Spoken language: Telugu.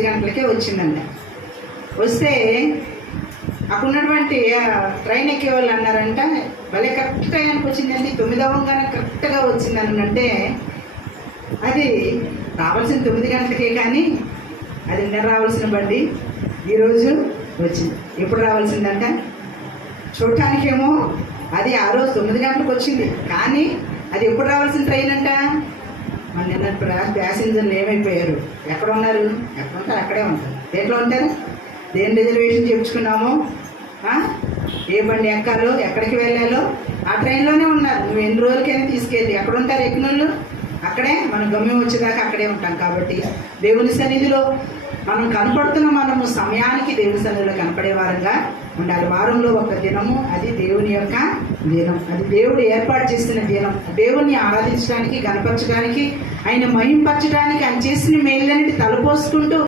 9 గంటలకే వచ్చిందంట. వస్తే అక్కడ ఉన్నటువంటి ట్రైన్ ఎక్కే వాళ్ళు అన్నారంట, భలే కరెక్ట్ టైంకి వచ్చిందండి, 9 అవ్వగానే కరెక్ట్గా వచ్చిందని. అంటే అది రావాల్సిన 9 గంటలకే, కానీ అది నిన్న రావాల్సిన బండి ఈరోజు వచ్చింది. ఎప్పుడు రావాల్సిందంట చూడటానికేమో అది ఆ రోజు 9 గంటలకు వచ్చింది, కానీ అది ఎప్పుడు రావాల్సిన ట్రైన్ అంట. మన నిన్న ప్యాసింజర్లు ఏమైపోయారు, ఎక్కడ ఉన్నారు? ఎక్కడ ఉంటారు అక్కడే ఉంటారు. దేంట్లో ఉంటారు? దేని రిజర్వేషన్ చేయించుకున్నామో, ఏ బండి ఎక్కాలో, ఎక్కడికి వెళ్ళాలో ఆ ట్రైన్లోనే ఉన్నారు. నువ్వు ఎన్ని రోజులకైనా తీసుకెళ్ళి ఎక్కడ ఉంటారు ఎక్కిన వాళ్ళు అక్కడే. మనం గమ్యం వచ్చేదాకా అక్కడే ఉంటాం. కాబట్టి దేవుని సన్నిధిలో మనం కనపడుతున్న మనము సమయానికి దేవుని సన్నిధిలో కనపడే వారంగా ఉండాలి. వారంలో ఒక దినము, అది దేవుని యొక్క దినం, అది దేవుడు ఏర్పాటు చేసిన దినం. దేవుణ్ణి ఆరాధించడానికి, గణపరచడానికి, ఆయన మహింపరచడానికి, ఆయన చేసిన మేళ్ళన్నిటి తలపోసుకుంటూ